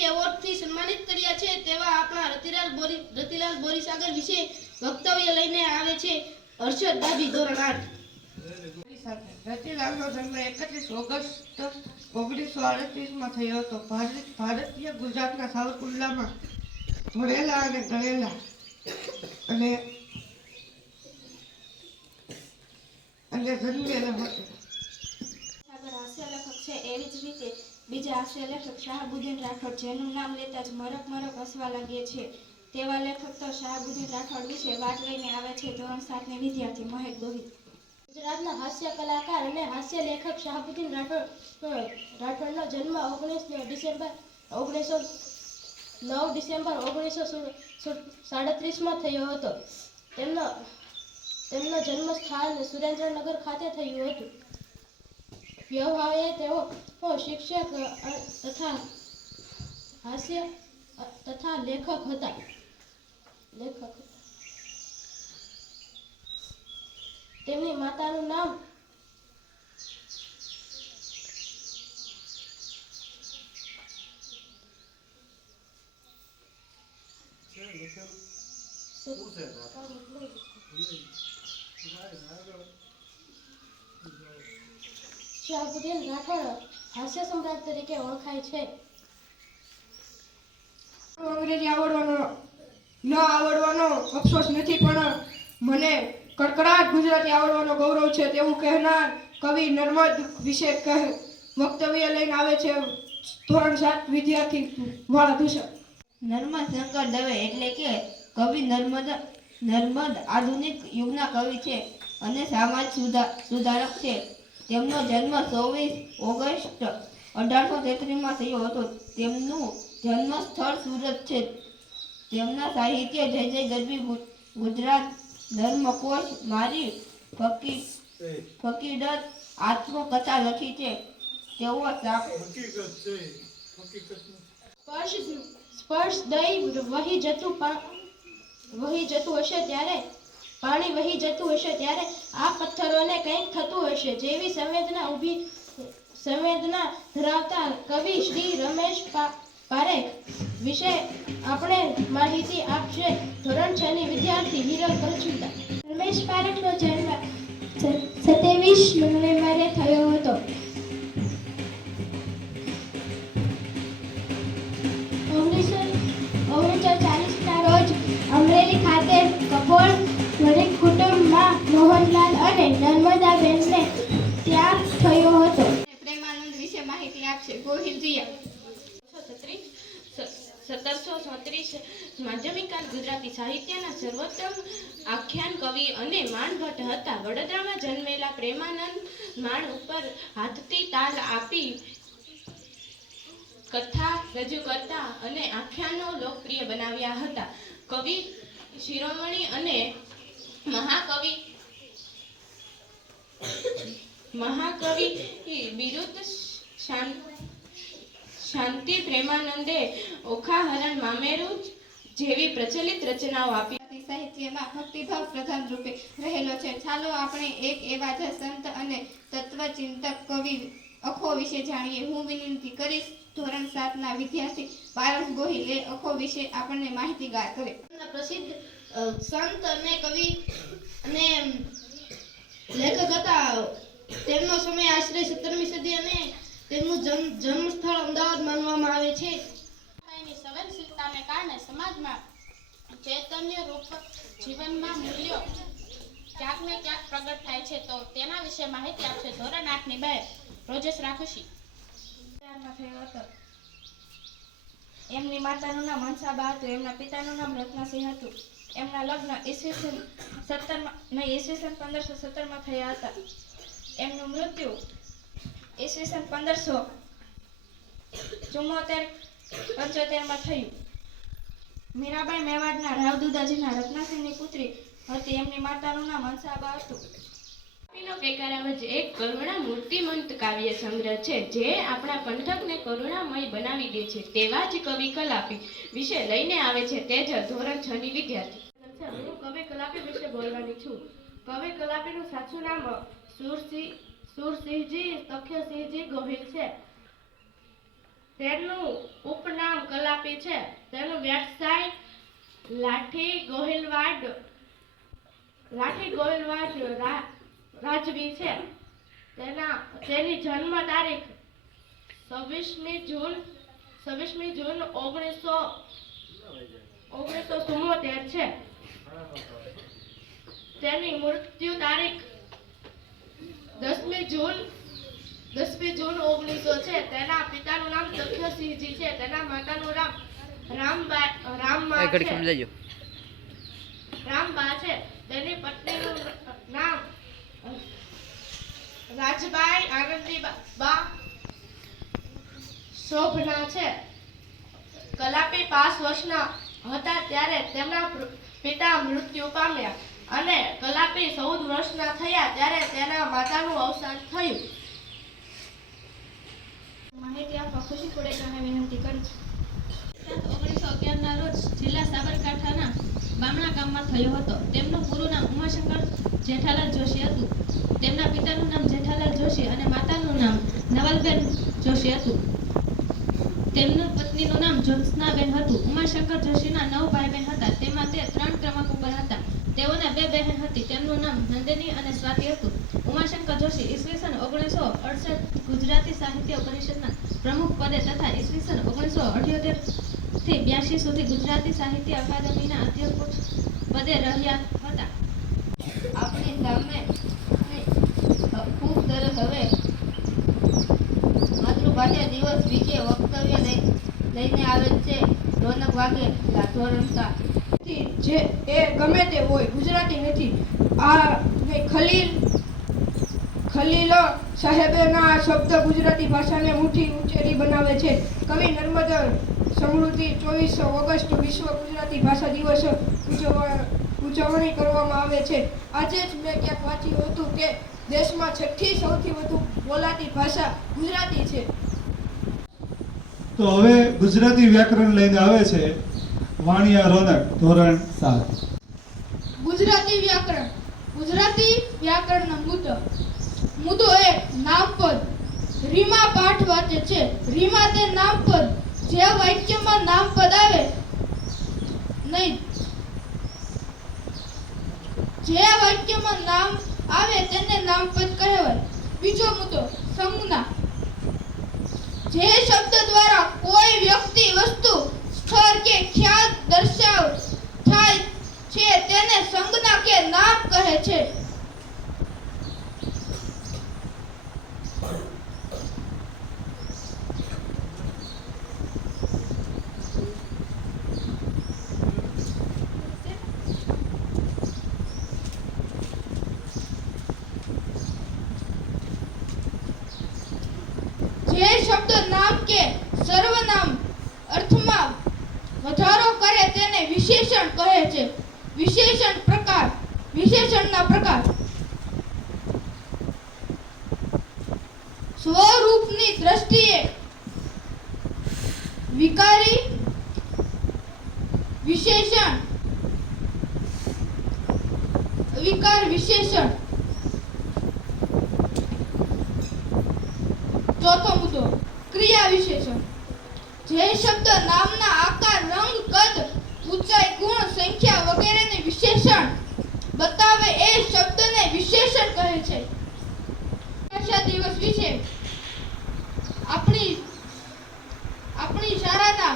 કવિ એવોર્ડથી સન્માનિત કર્યા છે તેવા આપણા રતિલાલ બોરીસાગર વિશે વક્તવ્ય લઈને આવે છે હર્ષદ ડાભી, ધોરણ 8. રતિલાલનો જન્મ 31 ઓગસ્ટ 1938 થયો હતો. ભારતીય ગુજરાતના સાવરકુંડલામાં ભણેલા અને ગણેલા અને જન્મેલા હતા. હાસ્ય લેખક છે એવી જ રીતે બીજા હાસ્ય લેખક શાહબુદ્દીન રાઠોડ, જેનું નામ લેતા જ મરક મરક હસવા લાગે છે તેવા લેખક તો શાહબુદ્દીન રાઠોડ વિશે વાત લઈને આવે છે ધોરણ 7 વિદ્યાર્થી મહેક ગોહિલ. ગુજરાતના હાસ્ય કલાકાર અને હાસ્ય લેખક શાહબુદ્દીન રાઠોડનો જન્મ 9 ડિસેમ્બર 1937 થયો હતો. તેમનો જન્મ સ્થાન સુરેન્દ્રનગર ખાતે થયું હતું. વ્યવહારે તેઓ શિક્ષક તથા લેખક હતા. તેમની માતાનું નામ શાહબુદ્દીન રાઠોડ હાસ્ય સમ્રાટ તરીકે ઓળખાય છે. અંગ્રેજી ન આવડવાનો અફસોસ નથી, પણ મને કડકડાટ ગુજરાતી આવડવાનો ગૌરવ છે તેવું કહેનાર કવિ નર્મદ વિશે વક્તવ્ય લઈને આવે છે ધોરણ 7 વિદ્યાર્થી વાળા. નર્મદ શંકર દવે એટલે કે કવિ નર્મદ આધુનિક યુગના કવિ છે અને સમાજ સુધારક છે. તેમનો જન્મ 24 ઓગસ્ટ 1833 થયો હતો. તેમનું જન્મ સ્થળ સુરત છે. તેમના સાહિત્ય જય જય ગરબી, ગુજરાત ધર્મકોશ, મારી ફકીરત આત્મકથા લખી છે. તેઓ સ્પર્શ દઈ વહી જતું હશે ત્યારે પાણી વહી જતું હશે ત્યારે આ પથ્થરોને કંઈક થતું હશે જેવી સંવેદના ધરાવતા કવિ શ્રી રમેશ પારેખ વિશે આપણે માહિતી આપશે ધોરણ 6 વિદ્યાર્થી હિરલ પરચુતા. રમેશ પારેખનો જન્મ 27 નવેમ્બરે થયો હતો. 1940ના રોજ અમરેલી ખાતે કપોળ વણિક કુટુંબમાં મોહનલાલ અને નર્મદાબેનને ત્યાં થયો હતો. પ્રેમાનંદ વિશે માહિતી આપશે ગોહિલ જીયા. 1734 માધ્યમિકાલ ગુજરાતી સાહિત્યના સર્વોત્તમ આખ્યાન કવિ અને માણભટ્ટ હતા. વડોદરામાં જન્મેલા પ્રેમાનંદ માણ ઉપર હાથથી તાલ આપી કથા રજૂ કરતા અને આખ્યાનો લોકપ્રિય બનાવ્યા હતા. કવિ શિરોમણી અને મહાકવિ બિરુદ શાંતિ પ્રેમાનંદે ઓખાહરણ, મામેરું જેવી પ્રચલિત રચનાઓ આપી. સાહિત્યમાં ભક્તિભાવ પ્રધાન રૂપે રહેલો છે. ચાલો આપણે એક એવા જ સંત અને તત્વચિંતક કવિ અખો વિશે જાણીએ. હું વિનંતી કરીશ ધોરણ 7ના વિદ્યાર્થી પારસ ગોહિલ એ અખો વિશે આપણને માહિતીગાર કરે. પ્રસિદ્ધ સંત અને કવિ અને લેખક હતા. તેમનો સમય આશરે 17મી સદી અને તેમનું જન્મ સ્થળ અમદાવાદ માનવામાં આવે છે. સંવેદનશીલતાને કારણે સમાજમાં ચૈતન્ય રૂપ જીવનમાં મૂલ્યો ક્યાંક ને ક્યાંક પ્રગટ થાય છે. તો તેના વિશે માહિતી આપશે ધોરણ 8ની બહેન રોજેશ રાખુશી. થયો હતો. એમની માતાનું નામ હંસાબા હતું. એમના પિતાનું નામ રત્નસિંહ હતું. એમના લગ્ન ઈસવીસન 1517 થયા હતા. એમનું મૃત્યુ ઈસવીસન 1574-75 થયું. મીરાબાઈ મેવાડના રાવ દુદાજીના રત્નસિંહની પુત્રી હતી. એમની માતાનું નામ હંસાબા હતું. પેકારાવજ એક કરુણા મૂર્તિમંત કાવ્ય સંગ્રહ છે જે આપણા પંથકને કરુણામય બનાવી દે છે. તેવા જ કવિ કલાપી વિશે લઈને આવે છે તેજ ધોરણ 6ની વિદ્યાર્થી. હું કવિ કલાપી વિશે બોલવાની છું. કવિ કલાપીનું સાચું નામ સુરસિંહજી તખ્યસિંહજી ગોહિલ છે. તેમનું ઉપનામ કલાપી છે. તેનો વ્યવસાય લાઠી ગોહિલવાડ રાજવી છે. તેની જન્મ તારીખ 26મી જૂન 1974 છે. તેની મૃત્યુ તારીખ 10મી જૂન 1900 છે. તેના પિતાનું નામ તખ્યસિંહજી છે. તેના માતાનું નામ રામબા છે. તેની પત્નીનું નામ રાજબાઈ આનંદીબા શોભના છે. કલાપી 5 વર્ષના હતા ત્યારે તેમના પિતા મૃત્યુ પામ્યા અને કલાપી 14 વર્ષના થયા ત્યારે તેના માતાનું અવસાન થયું. માહિતી આપવા ખુશી કોડેકરને વિનંતી કરું છું. 1911 ના રોજ જિલ્લા સાબરકાંઠાના બામણા ગામમાં થયો હતો. તેમનું પૂરું નામ ઉમાશંકર જેઠાલાલ જોશી હતું. તેમના પિતાનું નામ જેઠાલાલ જોશી અને માતાનું નામ નવલબેન જોશી હતું. તેમની પત્નીનું નામ જ્યોત્સનાબેન હતું. ઉમાશંકર જોશીના 9 ભાઈ બહેન હતા. તેમાં તે 3 ક્રમાંક ઉપર હતા. તેઓને 2 બહેન હતી. તેમનું નામ નંદિની અને સ્વાતિ હતું. ઉમાશંકર જોશી ઈસવીસન 1968 ગુજરાતી સાહિત્ય પરિષદના પ્રમુખ પદે તથા ઈસવીસન 1978 થી 82 સુધી ગુજરાતી સાહિત્ય અકાદમીના અધ્યક્ષ પદે રહ્યા હતા. આપણી સામે ખૂબ સરસ હવે માતૃભાષા દિવસ વિશે વક્તવ્ય લઈને આવે છે રોનક વાઘેલા ધોરણ 7. જે એ ગમે તે હોય ગુજરાતી નથી. આ ખલીલ સાહેબના શબ્દ ગુજરાતી ભાષાને ઊંચી ઉચેરી બનાવે છે. કવિ નર્મદ સમૃદ્ધિ 24 ઓગસ્ટ વિશ્વ ગુજરાતી ભાષા દિવસ ઉજવણી કરવામાં આવે છે. આજે જ મેં ક્યાંક વાંચ્યું હતું કે દેશમાં 6ઠી સૌથી વધુ બોલાતી ભાષા ગુજરાતી છે. તો હવે ગુજરાતી વ્યાકરણ લઈને આવે છે વાણિયા રોનક ધોરણ 7. ગુજરાતી વ્યાકરણનો મુદ્દો 1 નામપદ. રીમા પાઠ વાંચે છે. રીમા તે નામપદ. જે વાક્યમાં નામપદ આવે નહીં, જે વાક્યમાં નામ આવે તેને નામપદ કહેવાય. બીજો મુદ્દો સંજ્ઞા. જે શબ્દ દ્વારા કોઈ વ્યક્તિ, વસ્તુ, સ્થળ કે ખ્યાલ દર્શાવ થાય છે તેને સંજ્ઞા કે નામ કહે છે. જે શબ્દ નામ કે સર્વનામ અર્થમાં વધારો કરે તેને વિશેષણ કહે છે. વિશેષણના પ્રકાર. સ્વરૂપની દ્રષ્ટિએ વિકારી વિશેષણ, અવિકાર વિશેષણ. ચોથો મુદ્દો ક્રિયા વિશેષણ. જે શબ્દ નામના આકાર, રંગ, કદ, ઊંચાઈ, ગુણ, સંખ્યા વગેરેને વિશેષણ બતાવે એ શબ્દને વિશેષણ કહે છે. ભાષા દિવસ વિશે આપણી શાળાના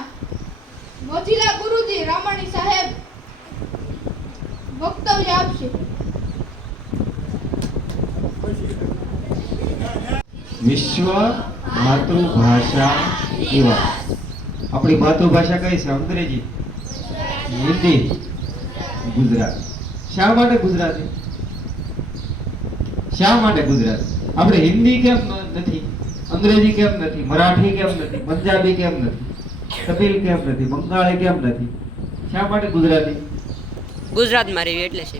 મોજીલા ગુરુજી રામાણી સાહેબ વક્તવ્ય આપશે. વિશ્વ માતૃભાષા દિવસ. આપણી માતૃભાષા કઈ છે? અંગ્રેજી, હિન્દી, ગુજરાતી. શા માટે ગુજરાતી? શા માટે ગુજરાતી? આપણે હિન્દી કેમ નથી, અંગ્રેજી કેમ નથી, મરાઠી કેમ નથી, પંજાબી કેમ નથી, તમિલ કેમ નથી, બંગાળી કેમ નથી? શા માટે ગુજરાતી? ગુજરાતમાં રહેવી એટલે છે.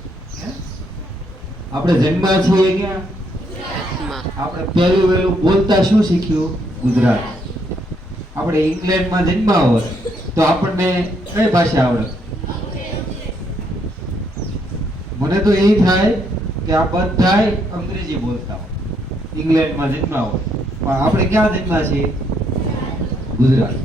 આપણે જન્મ્યા છીએ ક્યાં? આપણે પહેલું બોલતા શું શીખ્યું? ગુજરાત. આપણે ઇંગ્લેન્ડમાં જન્મ્યા હોત તો આપણને કઈ ભાષા આવડે? મને તો એ થાય કે આ બધાય અંગ્રેજી બોલતા હોય, ઇંગ્લેન્ડમાં જન્મ્યા હોય. પણ આપણે ક્યાં જન્મ્યા છીએ? ગુજરાત.